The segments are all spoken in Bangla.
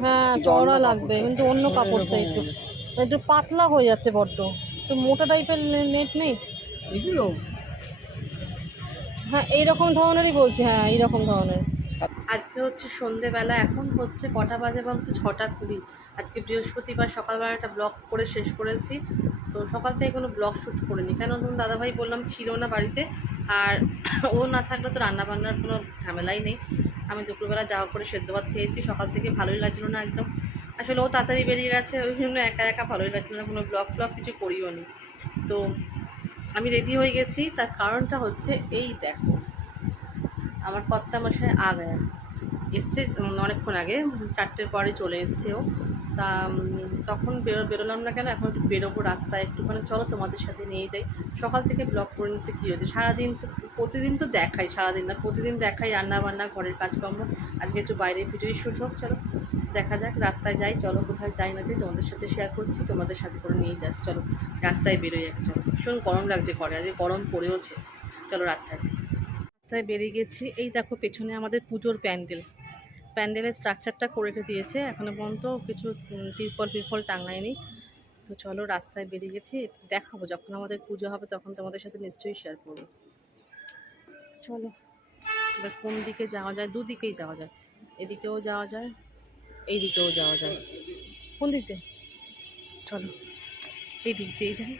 হ্যাঁ চওড়া লাগবে কিন্তু অন্য কাপড় চাই একটু। একটু পাতলা হয়ে যাচ্ছে বড্ড। একটু মোটা টাইপের নেট নেই? হ্যাঁ এইরকম ধরনেরই বলছি হ্যাঁ এইরকম ধরনের। আজকে হচ্ছে সন্ধেবেলা এখন হচ্ছে কটা বাজে বলতে ছটা কুড়ি। আজকে বৃহস্পতিবার সকালবেলা একটা ব্লগ করে শেষ করেছি। তো সকাল থেকে কোনো ব্লগ শ্যুট করিনি। কেন ধরুন দাদাভাই বললাম ছিল না বাড়িতে, আর ও না থাকলে তো রান্নাবান্নার কোনো ঝামেলাই নেই। আমি দুপুরবেলা যাওয়া করে সেদ্ধ ভাত খেয়েছি, সকাল থেকে ভালোই লাগছিল না একদম। আসলে ও তাড়াতাড়ি বেরিয়ে গেছে, ওই জন্য একা একা ভালোই লাগছিল না, কোনো ব্লগ ফ্লগ কিছু করিও নি। তো আমি রেডি হয়ে গেছি, তার কারণটা হচ্ছে এই দেখো, আমার কর্তা মশাই আ গয়া এসছে অনেকক্ষণ আগে, চারটের পরে চলে এসছে ও। তা তখন বেরো, বেরোলাম না কেন? এখন একটু বেরোবো রাস্তায় একটুখানি। চলো তোমাদের সাথে নিয়ে যাই। সকাল থেকে ব্লগ করে নিতে কী হয়েছে? সারাদিন তো, প্রতিদিন তো দেখাই সারাদিন। না প্রতিদিন দেখাই রান্না বান্না ঘরের কাজকর্ম। আজকে একটু বাইরে ভিডিও শ্যুট হোক, চলো। দেখা যাক, রাস্তায় যাই, চলো। কোথায় যাই না যাই, তোমাদের সাথে শেয়ার করছি, তোমাদের সাথে করে নিয়ে যাচ্ছি। চলো, রাস্তায় বেরোই এক চলো। ভীষণ গরম লাগছে ঘরে, আজকে গরম পড়েওছে। চলো, রাস্তায় যাই। রাস্তায় বেরিয়ে গেছি। এই দেখো, পেছনে আমাদের পুজোর প্যান্ডেল। প্যান্ডেলের স্ট্রাকচারটা করে রেখে দিয়েছে। এখনও পর্যন্ত কিছু তিরপল ফিরপল টাঙায়নি। তো চলো রাস্তায় বেরিয়ে গেছি, দেখাবো। যখন আমাদের পুজো হবে তখন তোমাদের সাথে নিশ্চয়ই শেয়ার করব। চলো, এবার কোন দিকে যাওয়া যায়? দুদিকেই যাওয়া যায়। এদিকেও যাওয়া যায় এই দিকেও যাওয়া যায়। কোন দিক চলো এই দিক দিয়েই যাই।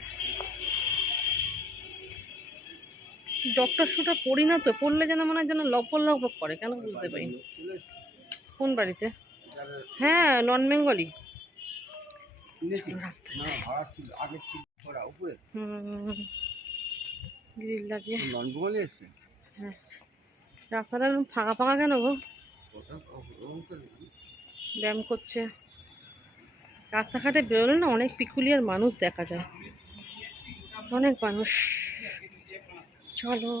ডক্টর শুটা পড়ি না তো? পড়লে যেন মনে হয় যেন লপর লপর করে, কেন বুঝতে পারি না। কোন বাড়িতে? হ্যাঁ নন বেঙ্গলি। রাস্তায় যাই। হুম গ্রিল লাগিয়ে। নন বেঙ্গলি এসছে? হ্যাঁ। রাস্তাটা ফাঁকা ফাঁকা কেন গো? ব্যায়াম করছে। রাস্তাঘাটে বেরোলে না অনেক পিকুলিয়ার মানুষ দেখা যায়। অনেক মানুষ। চলো।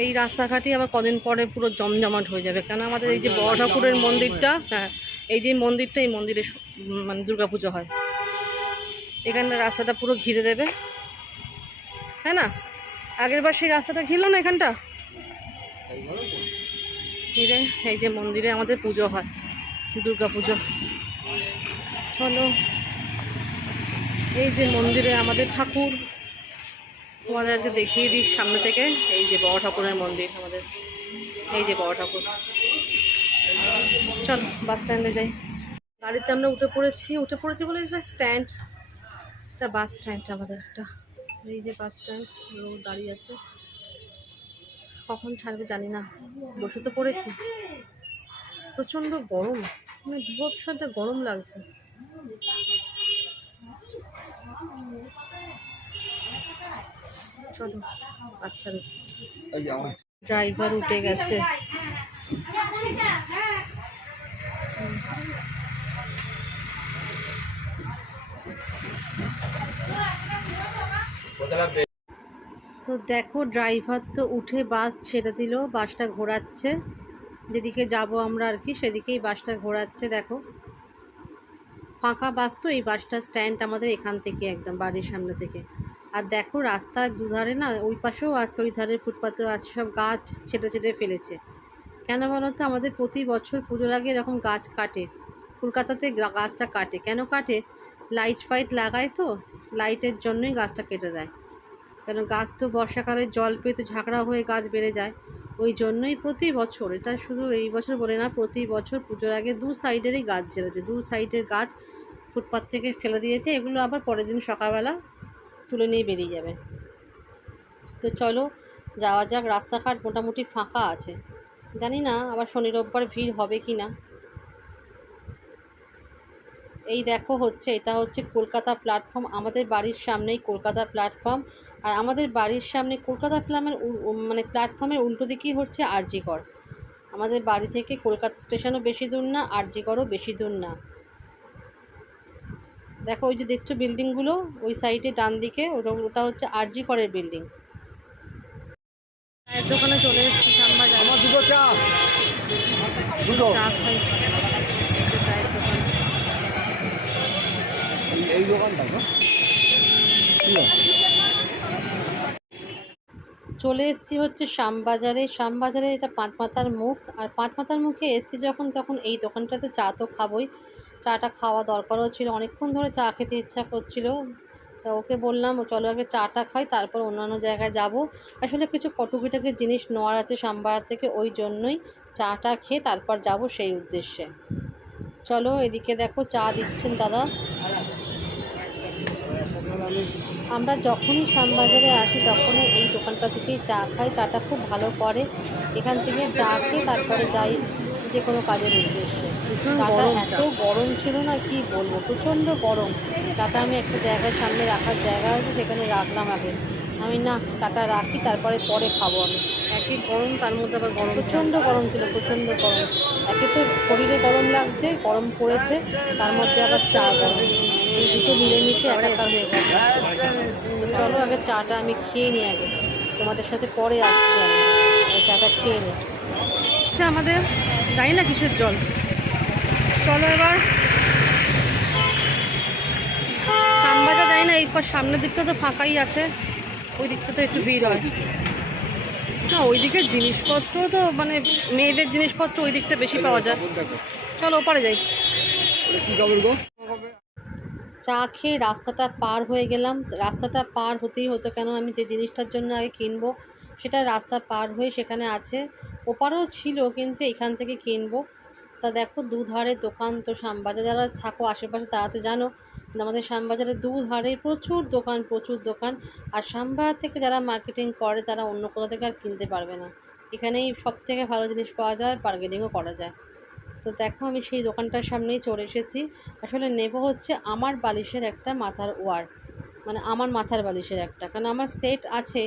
এই রাস্তাঘাটই আবার কদিন পরে পুরো জমজমাট হয়ে যাবে। কেন আমাদের এই যে বড় ঠাকুরের মন্দিরটা হ্যাঁ এই যে মন্দিরটা, এই মন্দিরে মানে দুর্গাপুজো হয়। এখানে রাস্তাটা পুরো ঘিরে দেবে। হ্যাঁ না? আগের বার সেই রাস্তাটা ঘিরলো না এখানটা? ঘিরে এই যে মন্দিরে আমাদের পুজো হয় দুর্গা পুজো চলো, এই যে মন্দিরে আমাদের ঠাকুর। তোমাদেরকে দেখিয়ে দিই সামনে থেকে, এই যে বড় ঠাকুরের মন্দির আমাদের। এই যে বড় ঠাকুর। চল বাস স্ট্যান্ডে যাই। গাড়িতে আমরা উঠে পড়েছি উঠে পড়েছি বলে এটা স্ট্যান্ড এটা বাস স্ট্যান্ড আমাদের, একটা। এই যে বাস স্ট্যান্ড লোক দাঁড়িয়ে আছে। কখন ছাড়বে জানি না, বসে তো পড়েছি। প্রচণ্ড গরম মানে বিভৎস গরম লাগছে। চলো ড্রাইভার উঠে গেছে। তো দেখো ড্রাইভার তো উঠে বাস ছেড়ে দিল বাসটা ঘোরাচ্ছে। যেদিকে যাব আমরা আর কি সেদিকেই বাসটা ঘোরাচ্ছে দেখো। ফাঁকা বাস তো এই বাসটা স্ট্যান্ড আমাদের এখান থেকে একদম বাড়ির সামনে থেকে। আর দেখো রাস্তার দুধারে না, ওই পাশেও আছে, ওই ধারে ফুটপাতেও আছে, সব গাছ ছেটে ছেটে ফেলেছে। কেন বলো তো? আমাদের প্রতি বছর পুজোর আগে এরকম গাছ কাটে। কলকাতাতে গাছটা কাটে। কেন কাটে? লাইট ফাইট লাগায় তো, লাইটের জন্যই গাছটা কেটে দেয়। কেন গাছ তো বর্ষাকালে জল পেয়ে তো ঝাঁকড়া হয়ে গাছ বেড়ে যায়। ওই জন্যই প্রতি বছর, এটা শুধু এই বছর বলে না, প্রতি বছর পুজোর আগে দু সাইডেরই গাছ ঝেড়েছে। দু সাইডের গাছ ফুটপাত থেকে ফেলে দিয়েছে, এগুলো আবার পরের দিন সকালবেলা তুলে নিয়ে বেরিয়ে যাবে। তো চলো, যাওয়া যাক, রাস্তাঘাট মোটামুটি ফাঁকা আছে। জানি না, আবার শনি রোববার ভিড় হবে কি না। এই দেখো হচ্ছে, এটা হচ্ছে কলকাতা প্ল্যাটফর্ম, আমাদের বাড়ির সামনেই কলকাতা প্ল্যাটফর্ম। আর আমাদের বাড়ির সামনে কলকাতা ফ্লামের মানে প্ল্যাটফর্মের উল্টো দিকেই হচ্ছে আরজিকর আমাদের বাড়ি থেকে কলকাতা স্টেশনও বেশি দূর না আরজিকরও বেশি দূর না। দেখো ওই যে দেখছ বিল্ডিংগুলো ওই সাইডে ডান দিকে ওটা ওটা হচ্ছে আরজি করের বিল্ডিং। চায়ের দোকানে চলে এসেছি শ্যামবাজার আমার দুটো চা। দুটো। চা খাই। চায়ের দোকান এই- এই দোকানটা চলে এসেছি হচ্ছে শ্যামবাজারে। শ্যামবাজারে এটা পাঁচ মাথার মুখ। আর পাঁচ মাথার মুখে এসেছি যখন তখন এই দোকানটাতে চা তো খাবোই। চাটা খাওয়া দরকারও ছিল। অনেকক্ষণ ধরে চা খেতে ইচ্ছা করছিল। তা ওকে বললাম, চলো আগে চাটা খাই, তারপর অন্যান্য জায়গায় যাব। আসলে কিছু কটুকিটাকি জিনিস নেওয়ার আছে শ্যামবাজার থেকে, ওই জন্যই চাটা খেয়ে তারপর যাব সেই উদ্দেশ্যে। চলো এদিকে দেখো, চা দিচ্ছেন দাদা। আমরা যখনই শ্যামবাজারে আসি, তখনই এই দোকানটা থেকেই চা খাই। চাটা খুব ভালো করে এখান থেকে চা খেয়ে তারপরে যাই যে কোনো কাজের উদ্দেশ্যে। ভীষণ গরম এত গরম ছিল না কি বলব প্রচণ্ড গরম। চাটা আমি একটা জায়গায় সামনে রাখার জায়গা আছে সেখানে রাখলাম আগে। আমি না চাটা রাখি তারপরে পরে খাব আমি। একই গরম তার মধ্যে আবার গরম প্রচণ্ড গরম ছিল প্রচণ্ড গরম। একে তো শরীরে গরম লাগছে গরম পড়েছে তার মধ্যে আবার চা গরম। এই দুটো মিলেমিশে একাকার হয়ে গেছে তো চলো আগে চাটা আমি খেয়ে নিই আগে। তোমাদের সাথে পরে আসছি আমি চাটা খেয়ে নিই। আচ্ছা আমাদের জানি না কিসের জল। চলো এবার। সামবাজা জানি না এই সামনের দিকটা তো ফাঁকাই আছে, ওই দিকটা তো একটু ভিড় হয়। না ওই দিকের জিনিসপত্র তো মানে মেয়েদের জিনিসপত্র ওই দিকটা বেশি পাওয়া যায়। চলো ওপারে যাই। চা খেয়ে রাস্তাটা পার হয়ে গেলাম। রাস্তাটা পার হতেই হতো কেন, আমি যে জিনিসটার জন্য আগে কিনবো, সেটা রাস্তা পার হয়ে সেখানে আছে। ওপারেও ছিল, কিন্তু এখান থেকে কিনবো। তা দেখো, দুধারে দোকান তো শ্যামবাজার, যারা থাকো আশেপাশে তারা তো জানো, আমাদের শ্যামবাজারে দুধারে প্রচুর দোকান প্রচুর দোকান, আর শ্যামবাজার থেকে যারা মার্কেটিং করে, তারা অন্য কোথাও থেকে আর কিনতে পারবে না। এখানেই সব থেকে ভালো জিনিস পাওয়া যায় বার্গেনিংও করা যায়। তো দেখো, আমি সেই দোকানটার সামনেই চলে এসেছি। আসলে নেব হচ্ছে আমার বালিশের একটা মাথার ওয়ার মানে আমার মাথার বালিশের একটা, কারণ আমার সেট আছে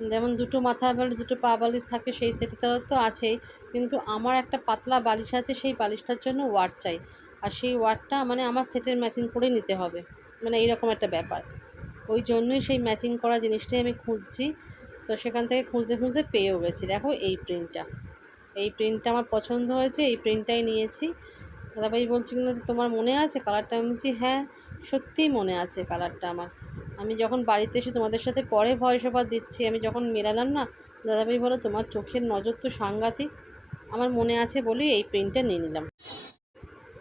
যেমন দুটো মাথা বালিশ দুটো পা বালিশ থাকে, সেই সেটটা তো আছেই। কিন্তু আমার একটা পাতলা বালিশ আছে, সেই বালিশটার জন্য ওয়ার চাই। আর সেই ওয়ারটা মানে আমার সেটের ম্যাচিং করে নিতে হবে। মানে এইরকম একটা ব্যাপার। ওই জন্যই সেই ম্যাচিং করা জিনিসটাই আমি খুঁজছি। তো সেখান থেকে খুঁজতে খুঁজতে পেয়েও গেছি। দেখো এই প্রিন্টটা। এই প্রিন্টটা আমার পছন্দ হয়েছে, এই প্রিন্টটাই নিয়েছি। দাদাভাই বলছিল যে তোমার মনে আছে? কালারটা আমি বলছি হ্যাঁ। সত্যিই মনে আছে কালারটা আমার। আমি যখন বাড়িতে এসে তোমাদের সাথে পরে ভয়েস ওভার দিচ্ছি, আমি যখন মেলালাম না, দাদাভাই বলো তোমার চোখের নজর তো সাংঘাতিক। আমার মনে আছে বলেই এই প্রিন্টটা নিয়ে নিলাম।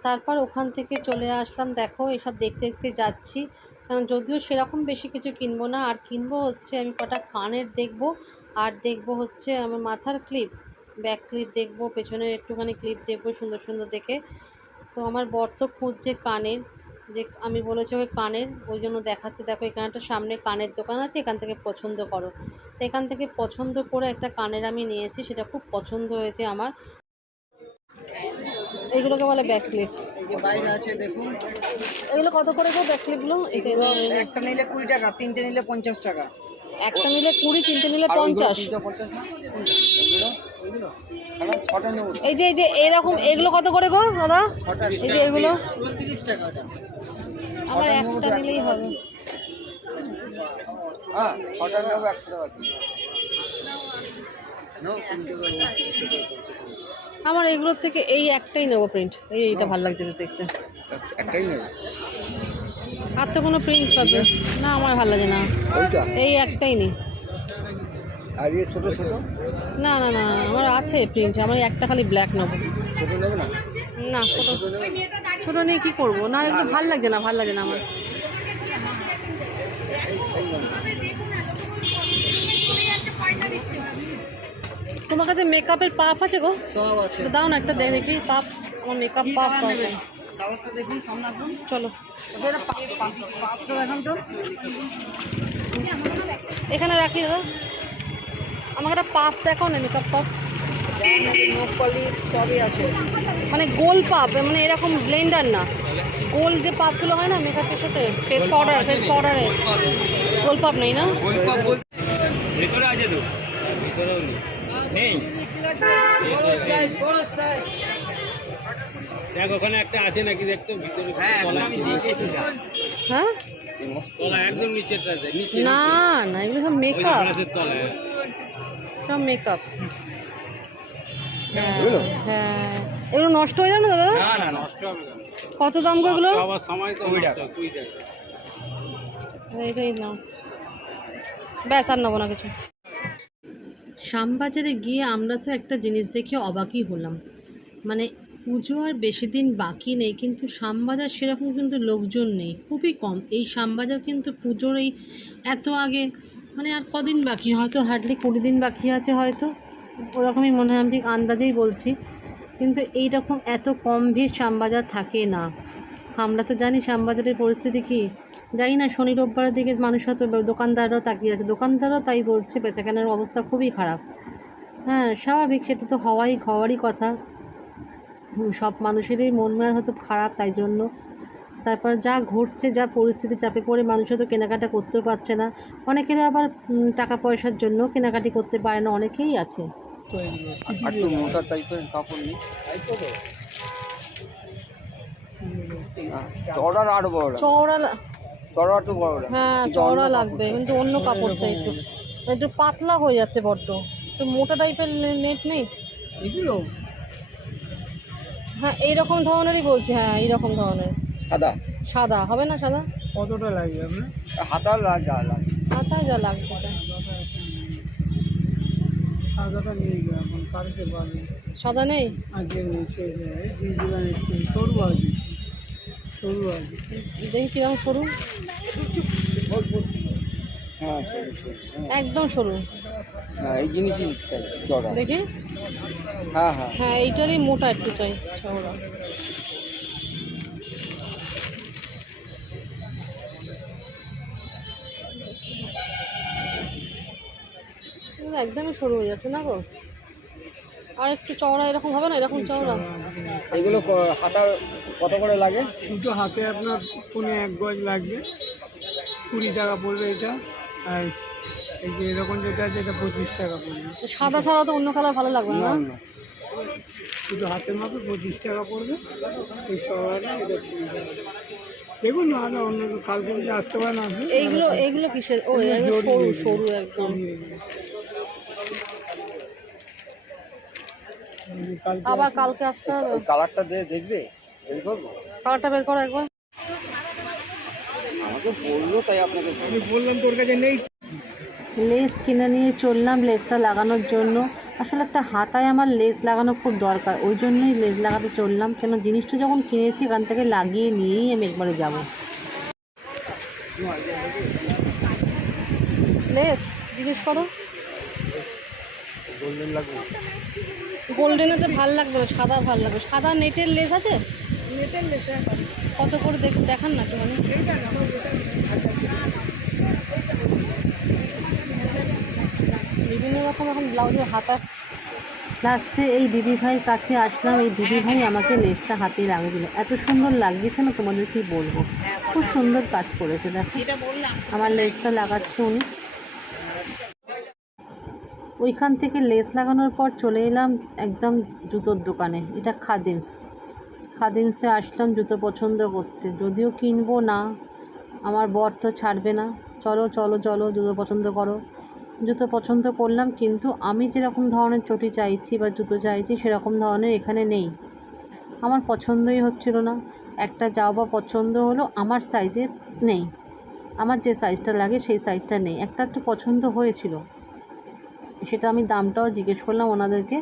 তারপর ওখান থেকে চলে আসলাম। দেখো, এসব দেখতে দেখতে যাচ্ছি। কারণ যদিও সেরকম বেশি কিছু কিনবো না, আর কিনবো হচ্ছে, আমি কটা কানের দেখব, আর দেখব হচ্ছে আমার মাথার ক্লিপ ব্যাক ক্লিপ দেখব, পেছনের একটুখানি ক্লিপ দেখব সুন্দর সুন্দর দেখে। তো আমার বর তো খুঁজছে কানের। যে আমি বলেছি ওই কানের ওই জন্য দেখাচ্ছে দেখো এখানে একটা সামনে কানের দোকান আছে এখান থেকে পছন্দ করো। তো এখান থেকে পছন্দ করে একটা কানের আমি নিয়েছি সেটা খুব পছন্দ হয়েছে আমার। এগুলোকে বলে ব্যাক ক্লিপ এই যে বাইরে আছে দেখুন। এগুলো কত করে গো একটা নিলে কুড়ি টাকা তিনটে নিলে পঞ্চাশ টাকা। একটা নিলে কুড়ি তিনটে নিলে পঞ্চাশ। এই যে এই যে এরকম এগুলো কত করে গো দাদা? এই যে এগুলো? আমার একটা নিলেই হবে। হ্যাঁ। আমার এগুলোর থেকে এই একটাই নেব প্রিন্ট এই এইটা ভালো লাগছে বেশ দেখতে। একটাই নেবে। আর তো কোনো প্রিন্ট পাবে। না আমার ভালো লাগে না। ওইটা? এই একটাই নেই। আর ইয়ে ছোটো ছোটো? না না না আমার আছে প্রিন্ট আমার একটা খালি ব্ল্যাক নেব। ছোটো নেবে না? না ছোটো ছোটো নেবে নিয়ে কী করব? না এগুলো ভালো লাগছে না ভালো লাগছে না আমার। তোমার কাছে মেকআপের পাপ আছে গো? দাও না একটা দেখ পাপ আমার মেকআপ পাপ কালার নেবেন? দেখুন সামনে আসুন। চলো। তো। এখানে রাখি দাদা। আমাকে একটা পাপ দেখাও না মেকআপ পাপ সবই আছে। মানে গোল পাপ মানে এরকম ব্লেন্ডার না। গোল যে পাপগুলো হয় না মেকআপের সাথে ফেস পাউডার ফেস পাউডারে গোল পাপ নেই। না? ভিতরে আছে তো? ভিতরেও নেই। দেখ ওখানে একটা আছে নাকি দেখতো ভিতরে হ্যাঁ তলা একদম নিচেটা নিচে না না এগুলো সব মেকআপ সব মেকআপ হ্যাঁ হ্যাঁ। এগুলো নষ্ট হয়ে যাবে না দাদা? না না নষ্ট হবে কত দাম গো এগুলো? আবার সময় তো কুড়ি টাকা। কুড়ি টাকা। এইটাই নাও ব্যাস আর নেব না কিছু। শ্যামবাজারে গিয়ে আমরা তো একটা জিনিস দেখে অবাকই হলাম। মানে পুজো আর বেশি দিন বাকি নেই, কিন্তু শ্যামবাজার সেরকম কিন্তু লোকজন নেই, খুবই কম। এই শ্যামবাজার কিন্তু পুজোর এই এত আগে মানে আর কদিন বাকি, হয়তো হার্ডলি কুড়ি দিন বাকি আছে হয়তো, ওরকমই মনে হয়, আমি ঠিক আন্দাজেই বলছি। কিন্তু এই রকম এত কম ভিড় শ্যামবাজার থাকে না। আমরা তো জানি শ্যামবাজারের পরিস্থিতি কি। জানি না, শনি রোববারের দিকে মানুষ হয়তো দোকানদাররাও তাকিয়ে আছে, দোকানদাররাও তাই বলছে, বেচাকেনার অবস্থা খুবই খারাপ। হ্যাঁ স্বাভাবিক, সেটা তো হওয়াই, হওয়ারই কথা। সব মানুষেরই মন মেজাজ হয়তো খারাপ তাই জন্য। তারপর যা ঘটছে যা পরিস্থিতি চাপে পড়ে মানুষ হয়তো কেনাকাটা করতেও পারছে না। অনেকের আবার টাকা পয়সার জন্য কেনাকাটি করতে পারে না অনেকেই আছে। হ্যাঁ চওড়া লাগবে কিন্তু অন্য কাপড় চাই একটু। একটু পাতলা হয়ে যাচ্ছে বড্ড। একটু মোটা টাইপের নেট নেই? এগুলো হ্যাঁ এইরকম ধরনেরই বলছি হ্যাঁ এইরকম ধরনের। সাদা? সাদা হবে না সাদা? কতটা লাগবে আপনার? হাতার লাগ যা লাগে হাতায় যা লাগবে। সাদাটা নিয়ে এখন কালকে পাবে সাদা নেই? আজকে নিচে দিয়ে দিলাম একটু সরু আছে। সরু আছে। দেখি কীরকম হ্যাঁ সরু। হ্যাঁ, একদম সরু। হ্যাঁ এই জিনিসই দেখি। হ্যাঁ হ্যাঁ। হ্যাঁ এইটারই মোটা একটু চাই চওড়া একদমই সরু হয়ে যাচ্ছে না গো। আর একটু চওড়া এরকম হবে না? এরকম চওড়া? এগুলো হাতা কত করে লাগে? দুটো হাতে আপনার পনে এক গজ লাগবে। কুড়ি টাকা পড়বে এটা। আর এই যে এরকম যেটা আছে এটা পঁচিশ টাকা পড়বে। সাদা ছাড়া তো অন্য কালার ভালো লাগবে না। না না? না দুটো হাতের মাপে পঁচিশ টাকা পড়বে। এই সবাইটা এটা দেখুন না হলে অন্য কালকে যদি আসতে পারে না এইগুলো এইগুলো কিসের? ও সরু সরু একদম। আবার কালকে আসতে হবে? ওই কালারটা দিয়ে দেখবে? বের করব? কালারটা বের করো একবার। আমাকে বলল তাই আপনাকে আমি বললাম তোর কাছে নেই। লেস কিনে নিয়ে চললাম লেসটা লাগানোর জন্য। আসলে একটা হাতায় আমার লেস লাগানো খুব দরকার। ওই জন্যই লেস লাগাতে চললাম। কেন জিনিসটা যখন কিনেছি এখান থেকে লাগিয়ে নিয়েই আমি একবারে যাব। লেস জিজ্ঞেস করো। গোল্ডেন লাগবে। গোল্ডেনের তো ভালো লাগবে না সাদা ভালো লাগবে। সাদা নেটের লেস আছে? নেটের লেসে কত করে দেখ দেখান না একটুখানি। বিভিন্ন রকম এখন ব্লাউজের হাতা। লাস্টে এই দিদি দিদিভাইয়ের কাছে আসলাম এই দিদিভাই আমাকে লেসটা হাতে লাগিয়ে দিল। এত সুন্দর লাগিয়েছে না তোমাদের কি বলব? খুব সুন্দর কাজ করেছে দেখো। আমার লেসটা লাগাচ্ছে উনি। ওইখান থেকে লেস লাগানোর পর চলে এলাম একদম জুতোর দোকানে। এটা খাদিমস। খাদিমসে আসলাম জুতো পছন্দ করতে। যদিও কিনবো না আমার বর তো ছাড়বে না। চলো চলো চলো জুতো পছন্দ করো। জুতো পছন্দ করলাম, কিন্তু আমি যেরকম ধরনের চটি চাইছি বা জুতো চাইছি সেরকম ধরনের এখানে নেই। আমার পছন্দই হচ্ছিল না। একটা যাও বা পছন্দ হলো, আমার সাইজে নেই। আমার যে সাইজটা লাগে সেই সাইজটা নেই। একটা একটু পছন্দ হয়েছিল। সেটা আমি দামটাও জিজ্ঞেস করলাম ওনাদেরকে,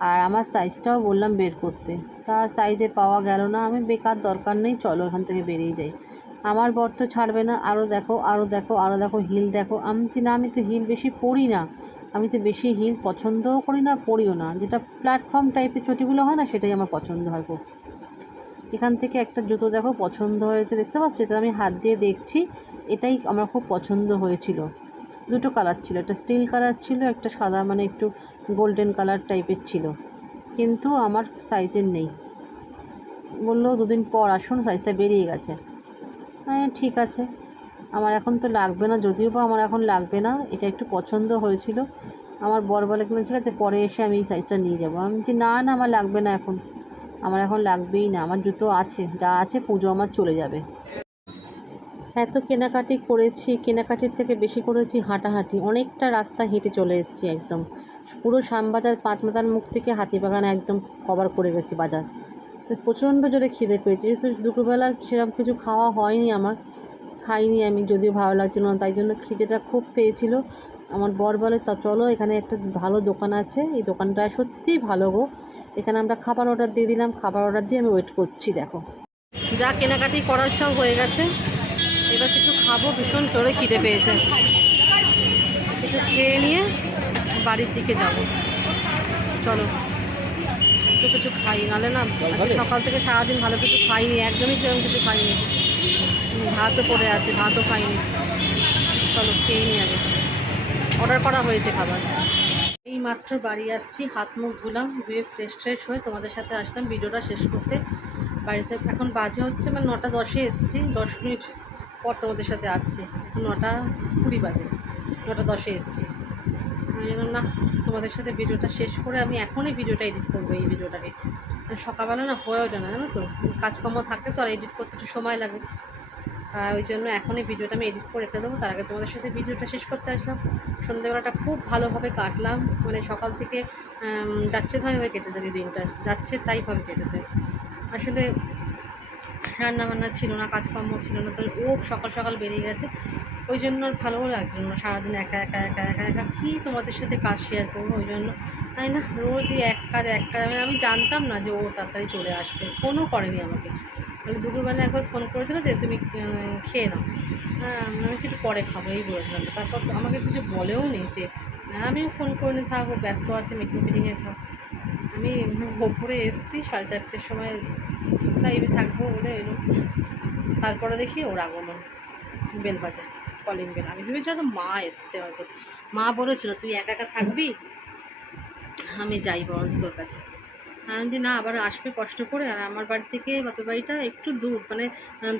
আর আমার সাইজটাও বললাম বের করতে। তা সাইজে পাওয়া গেল না, আমি বেকার দরকার নেই, চলো এখান থেকে বেরিয়ে যাই। আমার বর তো ছাড়বে না। আরও দেখো আরও দেখো আরও দেখো, হিল দেখো। আমি না, আমি তো হিল বেশি পরি না। আমি তো বেশি হিল পছন্দও করি না পরিও না। যেটা প্ল্যাটফর্ম টাইপের চটিগুলো হয় না, সেটাই আমার পছন্দ হয় খুব। এখান থেকে একটা জুতো দেখো, পছন্দ হয়েছে, দেখতে পাচ্ছ? এটা আমি হাত দিয়ে দেখছি, এটাই আমার খুব পছন্দ হয়েছিল। দুটো কালার ছিল, একটা স্টিল কালার ছিল, একটা সাদা মানে একটু গোল্ডেন কালার টাইপের ছিল। কিন্তু আমার সাইজের নেই। বলল, দুদিন পর আসুন সাইজটা বেরিয়ে গেছে। ঠিক আছে। আমার এখন তো লাগবে না, যদিও বা আমার এখন লাগবে না, এটা একটু পছন্দ হয়েছিল। আমার বর বলে কিনা, ঠিক আছে, পরে এসে আমি এই সাইজটা নিয়ে যাব। আমি বলছি, না না, আমার লাগবে না এখন। আমার এখন লাগবেই না, আমার জুতো আছে, যা আছে পুজো আমার চলে যাবে। এত কেনাকাটি করেছি, কেনাকাটির থেকে বেশি করেছি হাঁটাহাঁটি। অনেকটা রাস্তা হেঁটে চলে এসেছি একদম। পুরো শ্যামবাজার পাঁচ মাথার মুখ থেকে হাতিবাগান একদম কভার করে গেছি বাজার। তো প্রচণ্ড জোরে খিদে পেয়েছে। যেহেতু দুপুরবেলা সেরকম কিছু খাওয়া হয়নি আমার, খাইনি আমি, যদিও ভালো লাগছিল না, তাই জন্য খিদেটা খুব পেয়েছিল। আমার বর বলে, তা চলো, এখানে একটা ভালো দোকান আছে, এই দোকানটা সত্যিই ভালো গো। এখানে আমরা খাবার অর্ডার দিয়ে দিলাম, খাবার অর্ডার দিয়ে আমি ওয়েট করছি, দেখো। যা কেনাকাটি করার সব হয়ে গেছে। এবার কিছু খাব, ভীষণ জোরে খিদে পেয়েছে। কিছু খেয়ে নিয়ে বাড়ির দিকে যাব। চলো। একটু কিছু খাই নাহলে না সকাল থেকে সারাদিন ভালো কিছু খাইনি একদমই সেরকম কিছু খাইনি। ভাতও পড়ে আছে ভাতও খাইনি। চলো খেয়ে নিই আগে। অর্ডার করা হয়েছে খাবার। এই মাত্র বাড়ি আসছি হাত মুখ ধুলাম ধুয়ে ফ্রেশ ট্রেশ হয়ে তোমাদের সাথে আসলাম ভিডিওটা শেষ করতে। বাড়িতে এখন বাজে হচ্ছে মানে নটা দশে এসেছি দশ মিনিট পর তোমাদের সাথে আসছি। নটা কুড়ি বাজে নটা দশে এসেছি। আমি বললাম, না, তোমাদের সাথে ভিডিওটা শেষ করে আমি এখনই ভিডিওটা এডিট করব এই ভিডিওটাকে। আর সকালবেলা না হয়ে ওঠে না, জানো তো? কাজকর্ম থাকলে তো আর এডিট করতে একটু সময় লাগে। ওই জন্য এখনই ভিডিওটা আমি এডিট করে রেখে দেবো। তার আগে তোমাদের সাথে ভিডিওটা শেষ করতে আসলাম। সন্ধ্যেবেলাটা খুব ভালোভাবে কাটলাম। মানে সকাল থেকে যাচ্ছে তাইভাবে কেটেছে এই দিনটা। যাচ্ছে তাইভাবে কেটেছে আসলে রান্না বান্না ছিল না, কাজকর্ম ছিল না। তো ও সকাল সকাল বেরিয়ে গেছে। ওই জন্য আর ভালোও লাগছিল না। সারাদিন একা একা একা একা একা কী তোমাদের সাথে কাজ শেয়ার করব ওই জন্য তাই না? রোজ এই এক কাজ এক কাজ। মানে আমি জানতাম না যে ও তাড়াতাড়ি চলে আসবে। ফোনও করেনি আমাকে। আমি দুপুরবেলা একবার ফোন করেছিল যে তুমি খেয়ে নাও। হ্যাঁ আমি একটু পরে খাব, এই বলেছিলাম। তারপর তো আমাকে কিছু বলেও নেই যে আমিও ফোন করে নিয়ে থাকব ব্যস্ত আছে মিটিং ফিটিংয়ে থাক। আমি ওপরে এসেছি, সাড়ে চারটের সময় লাইভে থাকব বলে এলো। তারপরে দেখি ওর আগমন বেল বাজে কলিং বেল আমি ভেবেছি হয়তো মা এসছে হয়তো। মা বলেছিল, তুই একা একা থাকবি? আমি যাই বরঞ্চ তোর কাছে। আমি যে না, আবার আসবে কষ্ট করে। আর আমার বাড়ি থেকে বাপের বাড়িটা একটু দূর মানে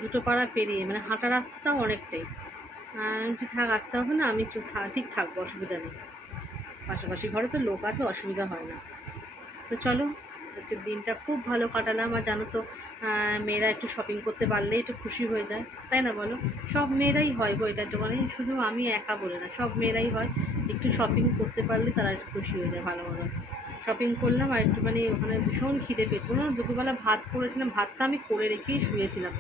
দুটো পাড়া পেরিয়ে মানে হাঁটা রাস্তাটাও অনেকটাই। যে থাক, আসতে হবে না, আমি ঠিক থাকব, অসুবিধা নেই। পাশাপাশি ঘরে তো লোক আছে, অসুবিধা হয় না। তো চলো আজকের দিনটা খুব ভালো কাটালাম। আর জানো তো মেয়েরা একটু শপিং করতে পারলেই একটু খুশি হয়ে যায়। তাই না বলো? সব মেয়েরাই হয় গো এটা মানে শুধু আমি একা বলে না, সব মেয়েরাই হয়। একটু শপিং করতে পারলে তারা একটু খুশি হয়ে যায় ভালো মতো শপিং করলাম আর একটু মানে ওখানে ভীষণ খিদে পেয়েছিল না, দুপুরবেলা ভাত করেছিলাম, ভাতটা আমি করে রেখেই শুয়েছিলাম।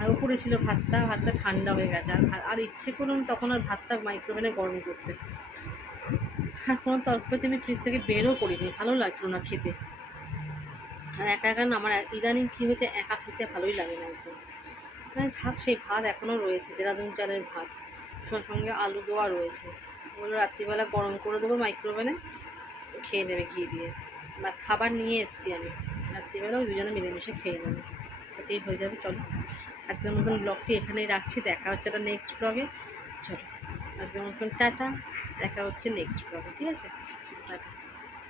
আর উপরে ছিল ভাতটা ভাতটা ঠান্ডা হয়ে গেছে। আর আর ইচ্ছে করলাম তখন আর ভাতটা মাইক্রোওভেনে গরম করতে। আর কোনো তরকারি আমি ফ্রিজ থেকে বেরও করিনি, ভালো লাগল না খেতে। আর একা একা না, আমার ইদানিং কী হয়েছে, একা খেতে ভালোই লাগে না একদম। মানে থাক সেই ভাত এখনও রয়েছে, দেরাদুন চালের ভাত। সঙ্গে সঙ্গে আলু দেওয়া রয়েছে। ওগুলো রাত্রিবেলা গরম করে দেবো মাইক্রোওভেনে, খেয়ে নেবে ঘি দিয়ে। বা খাবার নিয়ে এসেছি আমি। রাত্রিবেলা ওই দুজনে মিলেমিশে খেয়ে নেবে। তাতেই হয়ে যাবে, চলো। আজকের মতন ব্লগটি এখানেই রাখছি। দেখা হচ্ছে একটা নেক্সট ব্লগে চলো। আজকের মতন টাটা। দেখা হচ্ছে নেক্সট ব্লগে ঠিক আছে? Tata.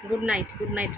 Good night good night